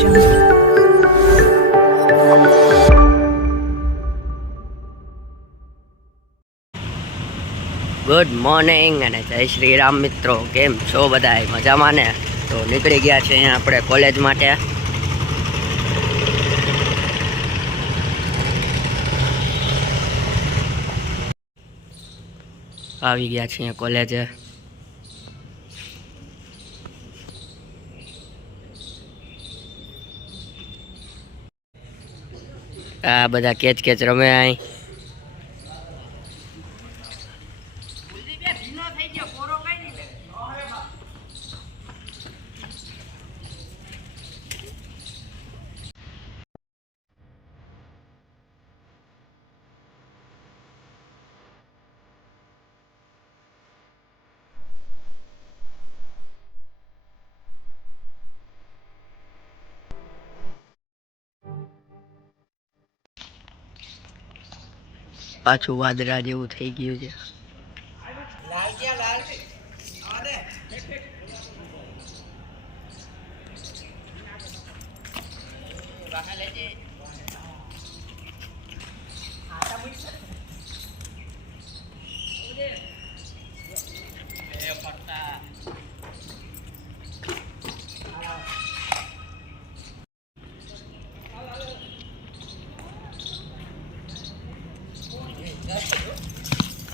Good morning અને જય શ્રી રામ મિત્રો, કેમ છો બધાય? મજામાં ને? તો નીકળી ગયા છે અહીંયા આપણે કોલેજ માટે. આવી ગયા છીએ કોલેજે. આ બધા કેચ કેચ રમે અહીં. પાછું વાદળા જેવું થઈ ગયું છે.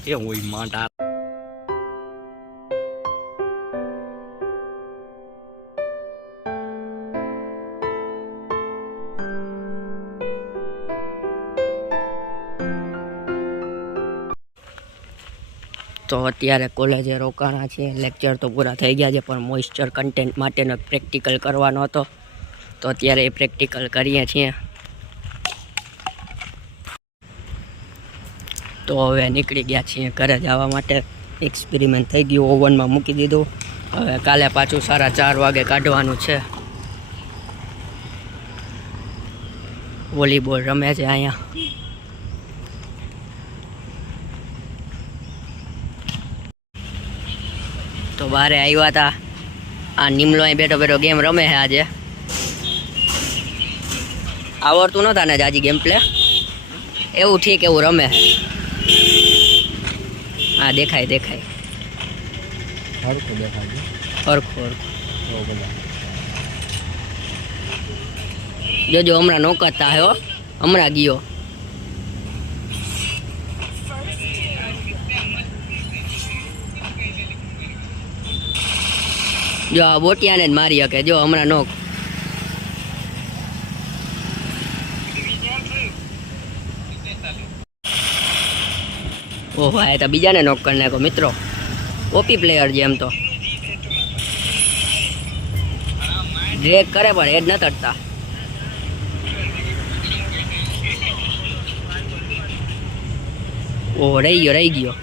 એ હોય માંડા. તો અત્યારે કોલેજે રોકાણા છે. લેક્ચર તો પૂરા થઈ ગયા છે, પણ મોઇસ્ચર કન્ટેન્ટ માટેનો પ્રેક્ટિકલ કરવાનો હતો, તો અત્યારે એ પ્રેક્ટિકલ કરીએ છીએ. તો હવે નીકળી ગયા છીએ ઘરે જવા માટે. એક્સપેરિમેન્ટ થઈ ગયું, ઓવનમાં મૂકી દીધું. હવે કાલે પાછું 4:30 વાગે કાઢવાનું છે. વોલીબોલ રમે છે અહીંયા. તો બારે આવ્યા હતા. આ નિમલો અહીં બેઠો બેઠો ગેમ રમે છે. આજે આવડતું નહોતા ને જાજી ગેમ પ્લે, એવું ઠીક એવું રમે. હા, દેખાય દેખાય હરખું. જોજો હમણાં નોકતા હે, હમણાં ગયો. જો આ બોટિયાને જ મારી શકે. જો હમણાં નોક. ઓહો, આ તો બીજાને નોક કરી નાખો મિત્રો. ઓપી પ્લેયર છે એમ તો. ડ્રેક કરે પણ હેડ ન તડતા. ઓહો, રહી ગયો.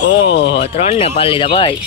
ઓહો, 3 ને પાડી લીધા ભાઈ.